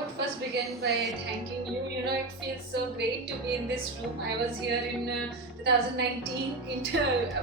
would first begin by thanking you. It feels so great to be in this room. I was here in 2019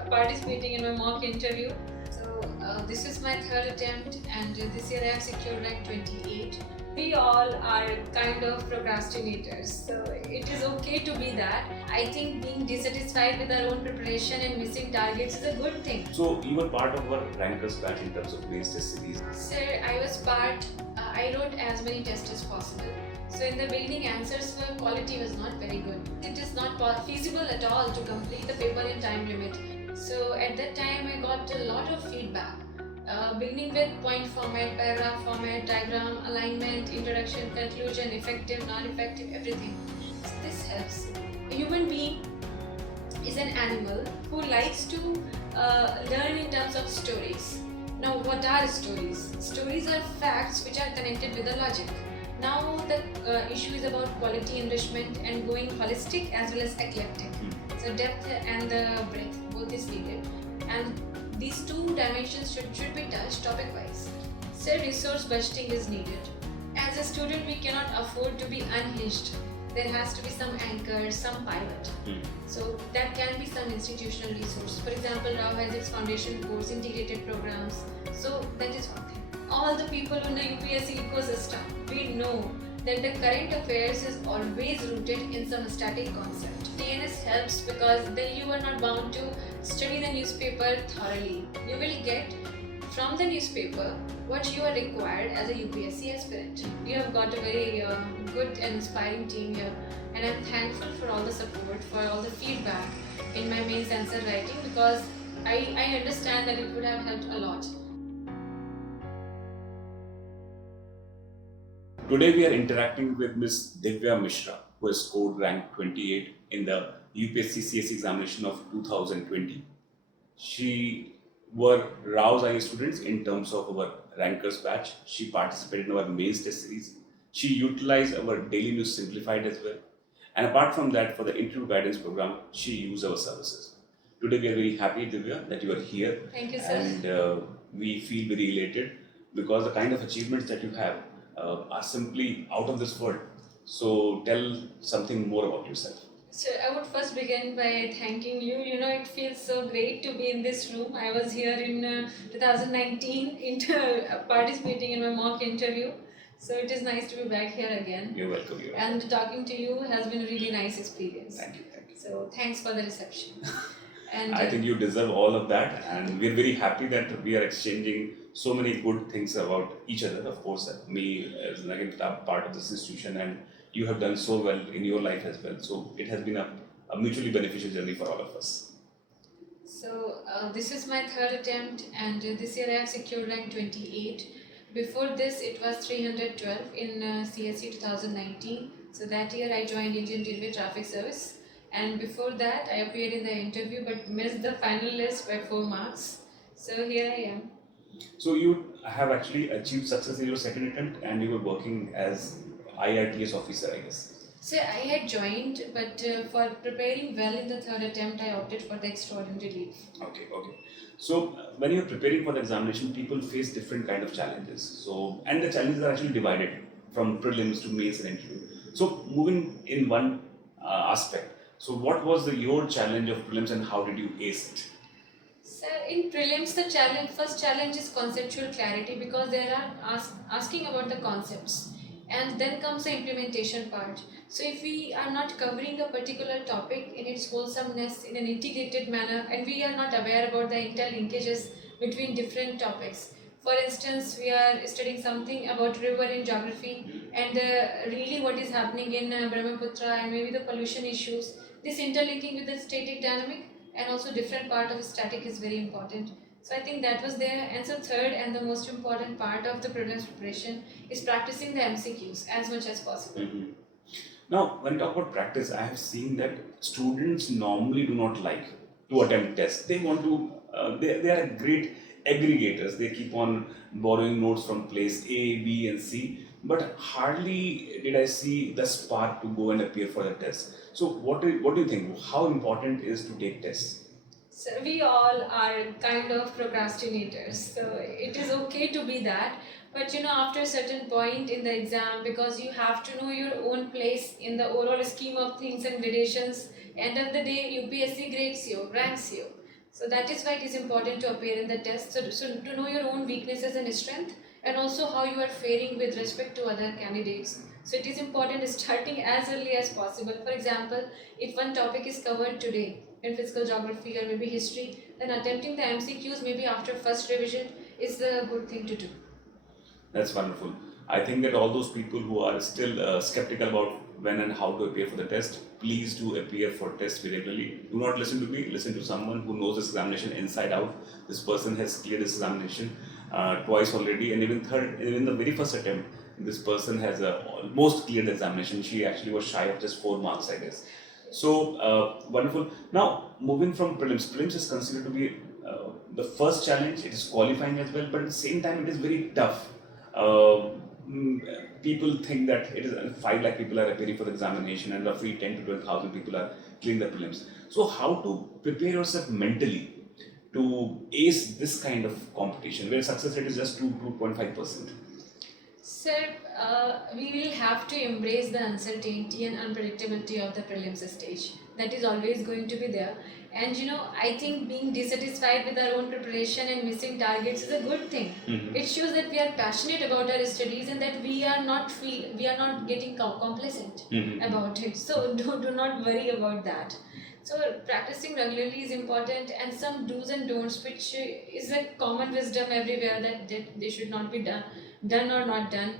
participating in my mock interview. So this is my third attempt, and this year I have secured rank 28. We all are kind of procrastinators, so it is okay to be that. I think being dissatisfied with our own preparation and missing targets is a good thing. So you were part of our rankers batch in terms of mains test series. Sir, I was part. I wrote as many tests as possible. So in the beginning, answers were quality was not very good. It is not feasible at all to complete the paper in time limit. So at that time, I got a lot of feedback. Beginning with point format, paragraph format, diagram, alignment, introduction, conclusion, effective, non-effective, everything. So this helps. A human being is an animal who likes to learn in terms of stories. Now, what are stories? Stories are facts which are connected with the logic. Now, the issue is about quality enrichment and going holistic as well as eclectic. So, depth and the breadth, both is needed. And these two dimensions should be touched topic wise. So, resource budgeting is needed. As a student, we cannot afford to be unhinged. There has to be some anchor, some pivot. So that can be some institutional resource. For example, Rao has its foundation course, integrated programs. So that is one thing. All the people in the UPSC ecosystem, we know that the current affairs is always rooted in some static concept. TNS helps because then you are not bound to study the newspaper thoroughly. You will get from the newspaper what you are required as a UPSC aspirant. You have got a very good and inspiring team here, and I'm thankful for all the support, for all the feedback in my mains answer writing, because I understand that it would have helped a lot. Today we are interacting with Ms. Divya Mishra, who has scored rank 28 in the UPSC CS examination of 2020. She were Rao's IE students in terms of our rankers batch. She participated in our mains test series. She utilized our daily news simplified as well. And apart from that, for the interview guidance program, she used our services. Today we are very happy, Divya, that you are here. Thank you, sir. And we feel very elated because the kind of achievements that you have are simply out of this world. So tell something more about yourself. So I would first begin by thanking you. It feels so great to be in this room. I was here in 2019 participating in my mock interview. So it is nice to be back here again. You're welcome. And talking to you has been a really nice experience. Thank you. Thank you. So thanks for the reception. And I think you deserve all of that, and we're very happy that we are exchanging so many good things about each other. Of course, me as an part of this institution, and you have done so well in your life as well. So it has been a mutually beneficial journey for all of us. So this is my third attempt, and this year I have secured rank 28. Before this, it was 312 in CSE 2019. So that year I joined Indian Railway Traffic Service. And before that, I appeared in the interview but missed the final list by 4 marks. So here I am. So you have actually achieved success in your second attempt, and you were working as IRTS officer, I guess. So I had joined, but for preparing well in the third attempt, I opted for the extraordinary leave. Okay. So when you're preparing for the examination, people face different kind of challenges. So, and the challenges are actually divided from prelims to mains and interview. So moving in one aspect, so what was your challenge of prelims and how did you ace it? So in prelims, the first challenge is conceptual clarity, because they are asking about the concepts, and then comes the implementation part. So if we are not covering a particular topic in its wholesomeness in an integrated manner, and we are not aware about the interlinkages between different topics. For instance, we are studying something about river in geography, and really what is happening in Brahmaputra, and maybe the pollution issues. This interlinking with the static dynamic and also different part of static is very important. So I think that was there. And so third and the most important part of the prelims preparation is practicing the MCQs as much as possible. Now, when you talk about practice, I have seen that students normally do not like to attempt tests. They want to, they are great aggregators. They keep on borrowing notes from place A, B, and C. But hardly did I see the spark to go and appear for the test. So what do you think? How important is to take tests? So we all are kind of procrastinators. So it is okay to be that. But after a certain point in the exam, because you have to know your own place in the overall scheme of things and gradations, end of the day UPSC grades you, ranks you. So that is why it is important to appear in the test. So to know your own weaknesses and strength, and also how you are faring with respect to other candidates. So it is important starting as early as possible. For example, if one topic is covered today in physical geography or maybe history, then attempting the MCQs maybe after first revision is the good thing to do. That's wonderful. I think that all those people who are still skeptical about when and how to appear for the test, please do appear for test regularly. Do not listen to me, listen to someone who knows this examination inside out. This person has cleared this examination twice already, and even the very first attempt, this person has almost cleared the examination. She actually was shy of just 4 marks, I guess. So wonderful. Now, moving from prelims is considered to be the first challenge. It is qualifying as well, but at the same time, it is very tough. uh, People think that it is 5 lakh people are appearing for the examination and roughly 10 to 12,000 people are clearing the prelims. So, how to prepare yourself mentally to ace this kind of competition where success rate is just 2.5%? Sir, we will have to embrace the uncertainty and unpredictability of the prelims stage. That is always going to be there. And I think being dissatisfied with our own preparation and missing targets is a good thing. It shows that we are passionate about our studies and that we are not getting complacent about it. So do not worry about that. So practicing regularly is important, and some do's and don'ts, which is a common wisdom everywhere, that they should not be done or not done.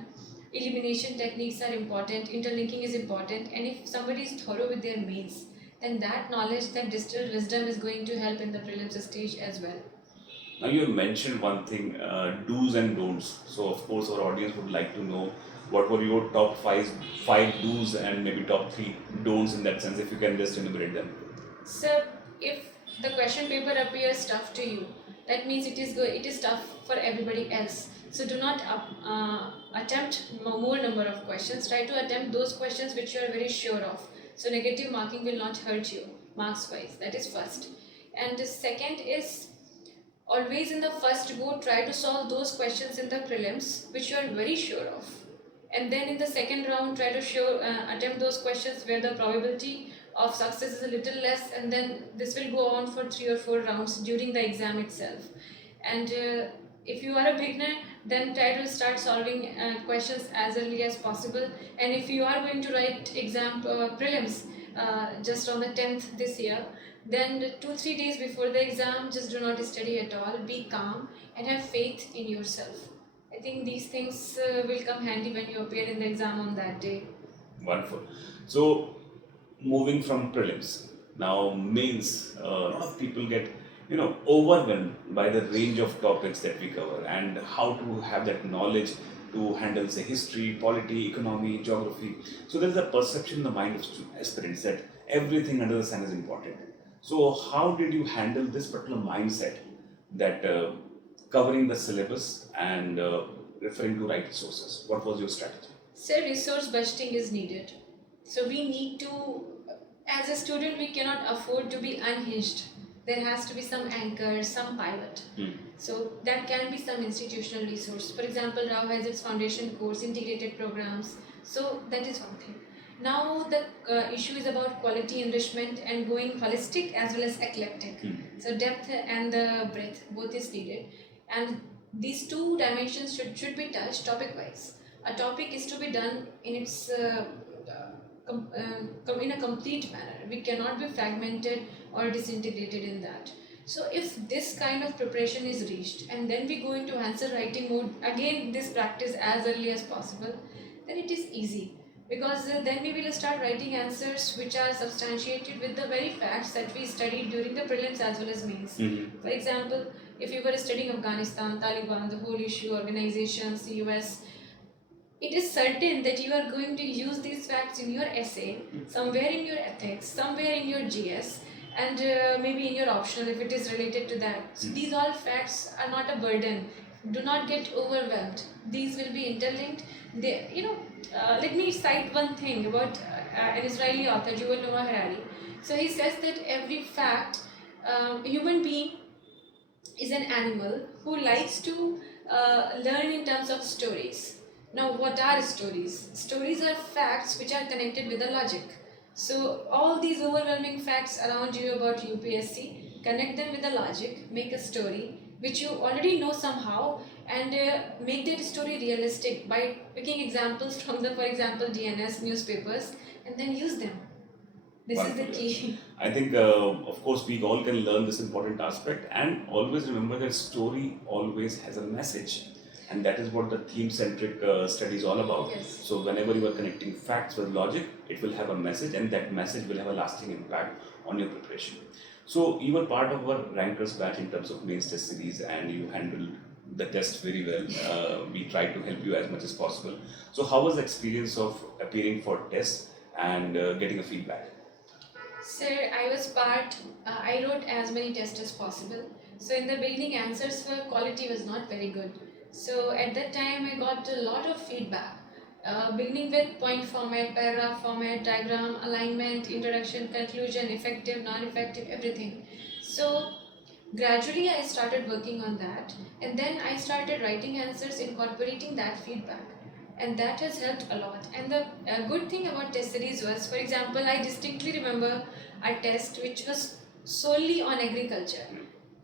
Elimination techniques are important, interlinking is important, and if somebody is thorough with their mains, then that knowledge, that distilled wisdom is going to help in the prelims stage as well. Now, you have mentioned one thing, do's and don'ts. So, of course, our audience would like to know what were your top five do's and maybe top 3 don'ts in that sense, if you can just enumerate them. So, if the question paper appears tough to you, that means it is tough for everybody else. So do not attempt more number of questions. Try to attempt those questions which you are very sure of. So negative marking will not hurt you marks wise. That is first. And the second is, always in the first go try to solve those questions in the prelims which you are very sure of. And then in the second round try to attempt those questions where the probability of success is a little less, and then this will go on for 3 or 4 rounds during the exam itself. And if you are a beginner, then try to start solving questions as early as possible. And if you are going to write exam prelims just on the 10th this year, then 2-3 days before the exam, just do not study at all. Be calm and have faith in yourself. I think these things will come handy when you appear in the exam on that day. Wonderful. So, moving from prelims, now mains, a lot of people get overwhelmed by the range of topics that we cover and how to have that knowledge to handle, say, history, polity, economy, geography. So there is a perception in the mind of aspirants that everything under the sun is important. So how did you handle this particular mindset that covering the syllabus and referring to right sources? What was your strategy? So resource budgeting is needed. So we need to, as a student, we cannot afford to be unhinged. There has to be some anchor, some pivot. So that can be some institutional resource. For example, Rao has its foundation course, integrated programs. So that is one thing. Now the issue is about quality enrichment and going holistic as well as eclectic. So depth and the breadth, both is needed. And these 2 dimensions should be touched topic wise. A topic is to be done in its in a complete manner. We cannot be fragmented or disintegrated in that. So if this kind of preparation is reached and then we go into answer writing mode, again this practice as early as possible, then it is easy, because then we will start writing answers which are substantiated with the very facts that we studied during the prelims as well as mains. For example, if you were studying Afghanistan, Taliban, the whole issue, organizations, US, it is certain that you are going to use these facts in your essay, somewhere in your ethics, somewhere in your GS, and maybe in your optional if it is related to that. So these all facts are not a burden. Do not get overwhelmed. These will be interlinked. Let me cite one thing about an Israeli author, Yuval Noah Harari. So he says that every fact, a human being is an animal who likes to learn in terms of stories. Now, what are stories? Stories are facts which are connected with the logic. So, all these overwhelming facts around you about UPSC, connect them with the logic, make a story which you already know somehow, and make that story realistic by picking examples from the, for example, DNS newspapers, and then use them. This is the Wonderful. key. I think, of course, we all can learn this important aspect, and always remember that story always has a message, and that is what the theme-centric study is all about. Yes. So, whenever you are connecting facts with logic, it will have a message, and that message will have a lasting impact on your preparation. So, you were part of our rankers batch in terms of mains test series, and you handled the test very well. We tried to help you as much as possible. So, how was the experience of appearing for tests and getting a feedback? Sir, I was part, I wrote as many tests as possible. So in the beginning, answers were quality was not very good. So at that time, I got a lot of feedback. Beginning with point format, paragraph format, diagram, alignment, introduction, conclusion, effective, non-effective, everything. So gradually, I started working on that, and then I started writing answers incorporating that feedback, and that has helped a lot. And the good thing about test series was, for example, I distinctly remember a test which was solely on agriculture.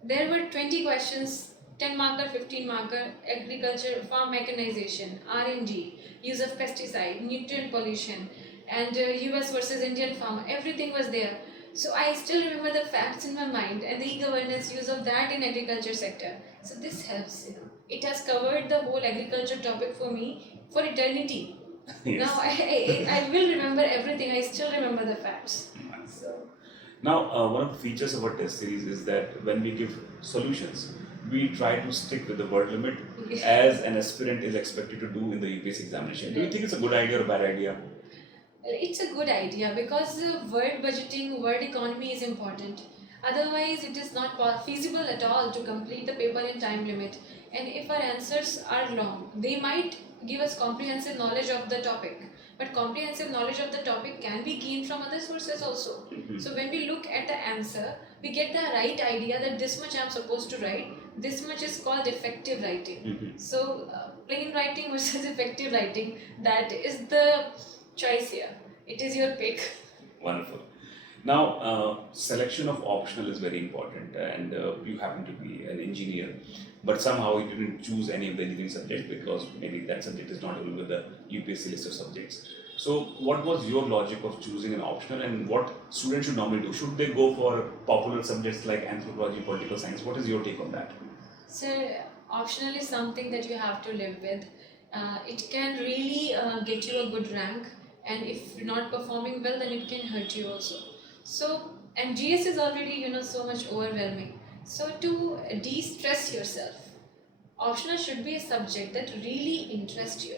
There were 20 questions, 10 marker, 15 marker, agriculture, farm mechanization, R&D, use of pesticide, nutrient pollution, and US versus Indian farmer, everything was there. So I still remember the facts in my mind and the e-governance use of that in agriculture sector. So this helps, you know. It has covered the whole agriculture topic for me for eternity. Yes. Now I will remember everything. I still remember the facts. So Now, one of the features of our test series is that when we give solutions, we try to stick with the word limit as an aspirant is expected to do in the UPSC examination. Do you think it's a good idea or a bad idea? it's a good idea because word budgeting, word economy is important. Otherwise, it is not feasible at all to complete the paper in time limit. And if our answers are long, they might give us comprehensive knowledge of the topic. But comprehensive knowledge of the topic can be gained from other sources also. So when we look at the answer, we get the right idea that this much I am supposed to write. This much is called effective writing. So plain writing versus effective writing, that is the choice here. It is your pick. Wonderful. Now, selection of optional is very important, and you happen to be an engineer, but somehow you didn't choose any of the engineering subject because maybe that subject is not available with the UPSC list of subjects. So, what was your logic of choosing an optional, and what students should normally do? Should they go for popular subjects like anthropology, political science? What is your take on that? So optional is something that you have to live with. It can really get you a good rank, and if you're not performing well, then it can hurt you also. So and GS is already so much overwhelming. So to de-stress yourself, optional should be a subject that really interests you,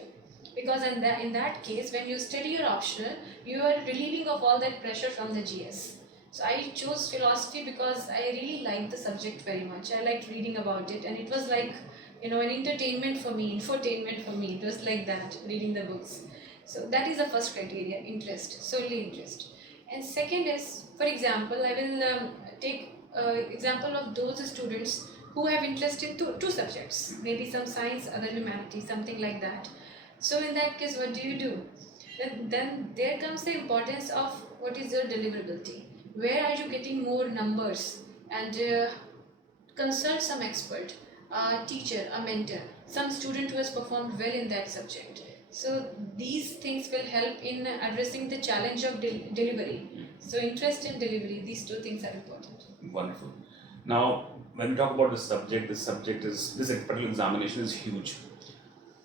because in that case, when you study your optional, you are relieving of all that pressure from the GS. So I chose philosophy because I really liked the subject very much. I liked reading about it, and it was like an entertainment for me, infotainment for me. It was like that, reading the books. So that is the first criteria: interest, solely interest. And second is, for example, I will take example of those students who have interest in two subjects, maybe some science, other humanities, something like that. So in that case, what do? Then there comes the importance of what is your deliverability. Where are you getting more numbers? And consult some expert, a teacher, a mentor, some student who has performed well in that subject. So these things will help in addressing the challenge of delivery. So interest in delivery, these two things are important. Wonderful. Now, when we talk about this particular examination is huge.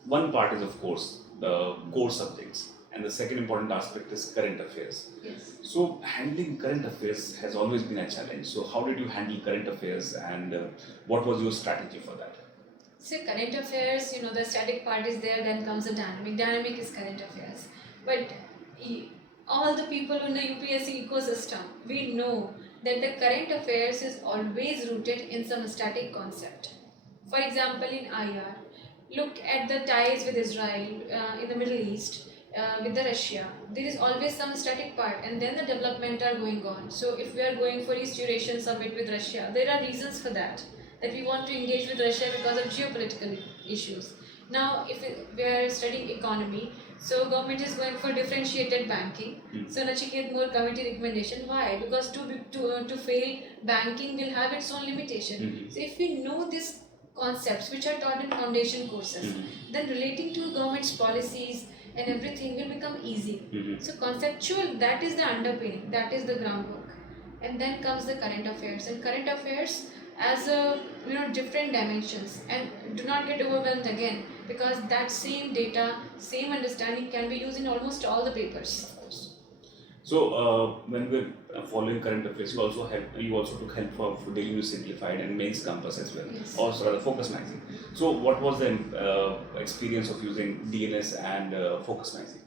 One part is, of course, the core subjects, and the second important aspect is current affairs. Yes. So, handling current affairs has always been a challenge. So, how did you handle current affairs, and what was your strategy for that? So current affairs, the static part is there, then comes the dynamic. Dynamic is current affairs. But all the people in the UPSC ecosystem, we know that the current affairs is always rooted in some static concept. For example, in IR, look at the ties with Israel, in the Middle East, with the Russia. There is always some static part, and then the development are going on. So if we are going for East Eurasian summit with Russia, there are reasons for that we want to engage with Russia because of geopolitical issues. Now, if we are studying economy, so government is going for differentiated banking. So Nachiket more committee recommendation. Why? Because to fail banking will have its own limitation. So if we know these concepts which are taught in foundation courses, then relating to government's policies and everything will become easy. So conceptual, that is the underpinning, that is the groundwork, and then comes the current affairs. And current affairs as a different dimensions, and do not get overwhelmed again, because that same data, same understanding can be used in almost all the papers. So when we're following current affairs, you also took help for Daily News Simplified and Mains Compass as well, Yes. also rather Focus Magazine. So what was the experience of using DNS and Focus Magazine?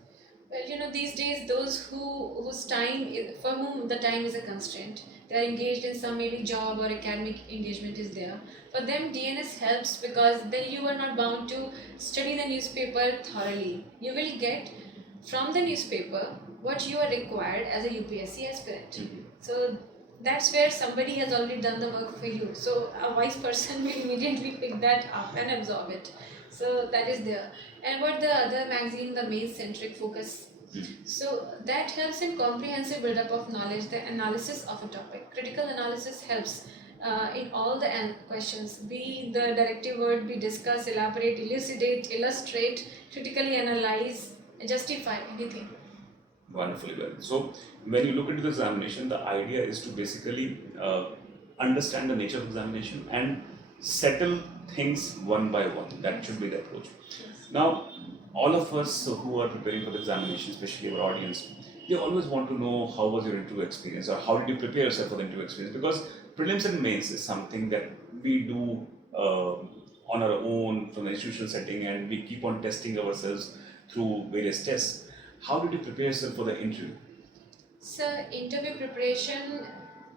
Well, these days, those whose time for whom the time is a constraint, they are engaged in some maybe job or academic engagement is there. For them, DNS helps because then you are not bound to study the newspaper thoroughly. You will get from the newspaper what you are required as a UPSC aspirant. So that's where somebody has already done the work for you. So a wise person will immediately pick that up and absorb it. So that is there. And what the other magazine, the main centric focus. So that helps in comprehensive build-up of knowledge, the analysis of a topic. Critical analysis helps in all the questions, be the directive word, be discuss, elaborate, elucidate, illustrate, critically analyze, justify anything. Wonderfully well. So when you look into the examination, the idea is to basically understand the nature of examination and settle things one by one. That should be the approach. Now, all of us who are preparing for the examination, especially our audience, they always want to know how was your interview experience or how did you prepare yourself for the interview experience, because prelims and mains is something that we do on our own from the institutional setting, and we keep on testing ourselves through various tests. How did you prepare yourself for the interview? So, interview preparation,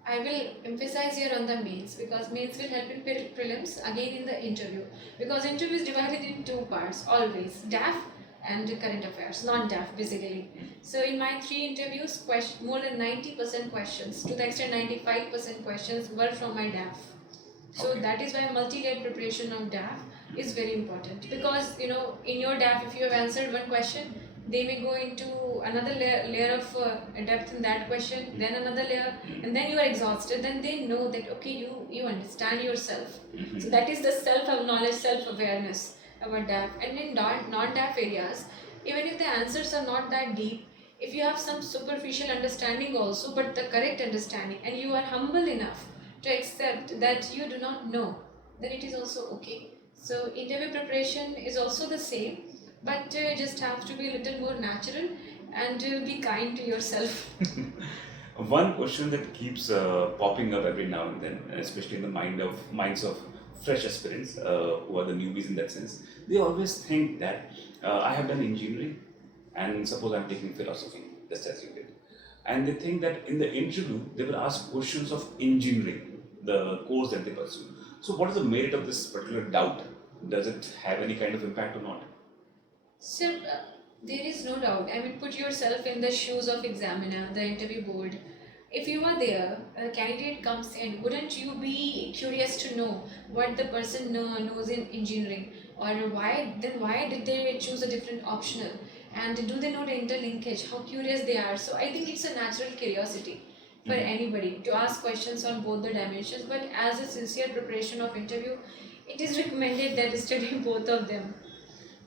I will emphasize here on the mains, because mains will help in prelims, again in the interview. Because interview is divided in two parts, always, DAF and current affairs, non-DAF basically. So in my 3 interviews, more than 90% questions, to the extent 95% questions were from my DAF. So that is why multi-layered preparation of DAF is very important, because in your DAF, if you have answered one question, they may go into another layer of depth in that question, then another layer, and then you are exhausted. Then they know that okay, you understand yourself. So that is the self-knowledge, self-awareness about DAF. And in non-DAF areas, even if the answers are not that deep, if you have some superficial understanding also, but the correct understanding, and you are humble enough to accept that you do not know, then it is also okay. So interview preparation is also the same, but you just have to be a little more natural and be kind to yourself. One question that keeps popping up every now and then, especially in the minds of fresh aspirants who are the newbies in that sense, they always think that I have done engineering and suppose I'm taking philosophy, just as you did. And they think that in the interview they will ask questions of engineering, the course that they pursue. So what is the merit of this particular doubt? Does it have any kind of impact or not? So there is no doubt. I mean, put yourself in the shoes of examiner, the interview board. If you are there, a candidate comes in, wouldn't you be curious to know what the person knows in engineering, or why did they choose a different optional, and do they know the interlinkage? How curious they are. So I think it's a natural curiosity for anybody to ask questions on both the dimensions. But as a sincere preparation of interview, it is recommended that you study both of them.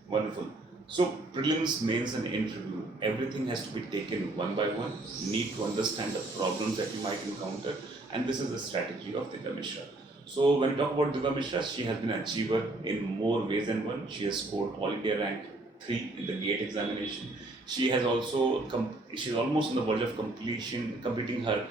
Wonderful. So prelims, mains and interview, everything has to be taken one by one. You need to understand the problems that you might encounter, and this is the strategy of Divya Mishra. So when we talk about Divya Mishra, she has been an achiever in more ways than one. She has scored All India rank 3 in the GATE examination. She has also she's almost on the verge of completing her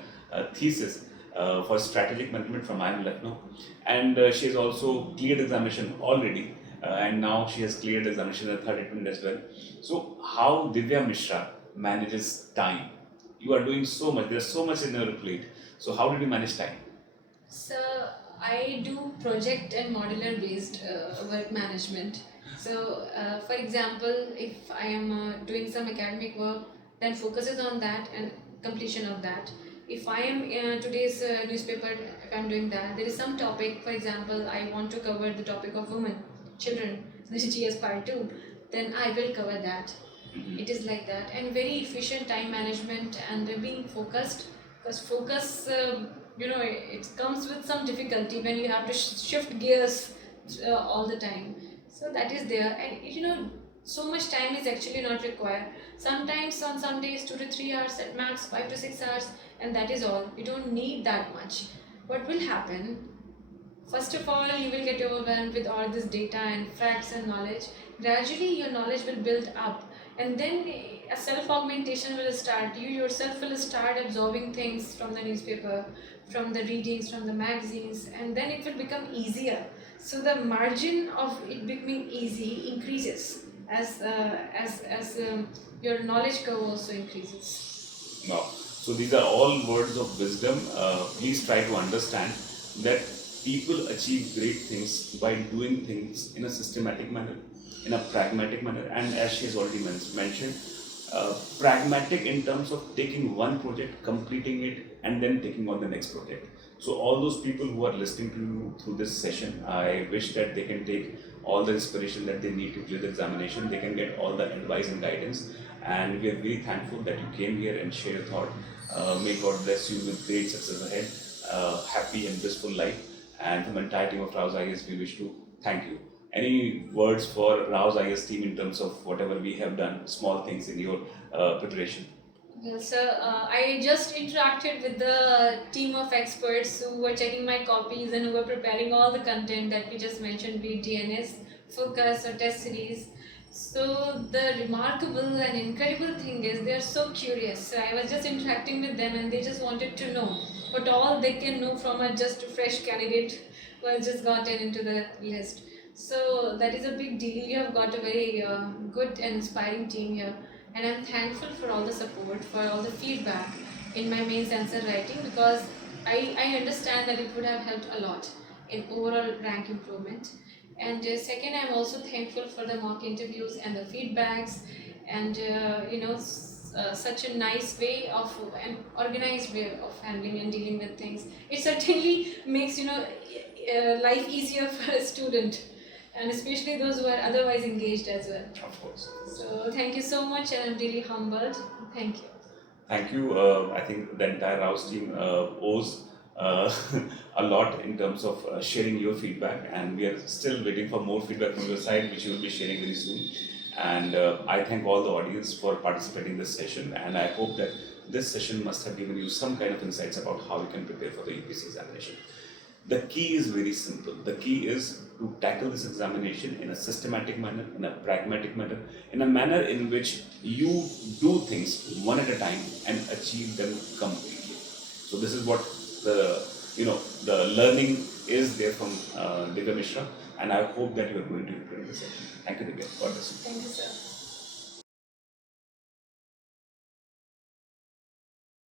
thesis for strategic management from IIM Lucknow, and she has also cleared examination already. And now she has cleared examination at 3rd attempt as well. So how Divya Mishra manages time? You are doing so much, there's so much in your plate. So how did you manage time? So I do project and modular based work management. So for example, if I am doing some academic work, then focuses on that and completion of that. If I am today's newspaper, if I'm doing that, there is some topic, for example, I want to cover the topic of women. children, the GS part 2, then I will cover that. Mhm. It is like that, and very efficient time management and being focused, because focus, it comes with some difficulty when you have to shift gears all the time. So that is there, and so much time is actually not required. Sometimes on some days 2 to 3 hours at max, 5 to 6 hours, and that is all. You don't need that much. What will happen? First of all, you will get overwhelmed with all this data and facts and knowledge. Gradually, your knowledge will build up, and then a self augmentation will start. You yourself will start absorbing things from the newspaper, from the readings, from the magazines, and then it will become easier. So the margin of it becoming easy increases as your knowledge curve also increases. Now, so these are all words of wisdom. Please try to understand that people achieve great things by doing things in a systematic manner, in a pragmatic manner, and as she has already mentioned, pragmatic in terms of taking one project, completing it, and then taking on the next project. So all those people who are listening to you through this session, I wish that they can take all the inspiration that they need to clear the examination. They can get all the advice and guidance. And we are very thankful that you came here and shared your thought. May God bless you with great success ahead, happy and blissful life. And from the entire team of Rouse IAS, we wish to thank you. Any words for Rouse IAS team in terms of whatever we have done, small things in your preparation? Well, sir, I just interacted with the team of experts who were checking my copies and who were preparing all the content that we just mentioned, be it DNS, focus, or test series. So the remarkable and incredible thing is they are so curious. So I was just interacting with them and they just wanted to know what all they can know from a just fresh candidate who has just gotten into the list. So that is a big deal. You have got a very good and inspiring team here, and I'm thankful for all the support, for all the feedback in my mains answer writing, because I understand that it would have helped a lot in overall rank improvement. And second, I'm also thankful for the mock interviews and the feedbacks, and such a nice way of an organized way of handling and dealing with things. It certainly makes life easier for a student, and especially those who are otherwise engaged as well. Of course. So thank you so much, and I'm really humbled. Thank you. Thank you. I think the entire Rouse team owes a lot in terms of sharing your feedback, and we are still waiting for more feedback from your side, which you will be sharing very soon. And I thank all the audience for participating in this session, and I hope that this session must have given you some kind of insights about how you can prepare for the UPSC examination. The key is very simple. The key is to tackle this examination in a systematic manner, in a pragmatic manner, in a manner in which you do things one at a time and achieve them completely. So this is what the learning is there from Divya Mishra, and I hope that you are going to implement this session. Thank you, Divya. God bless you. Thank you, sir.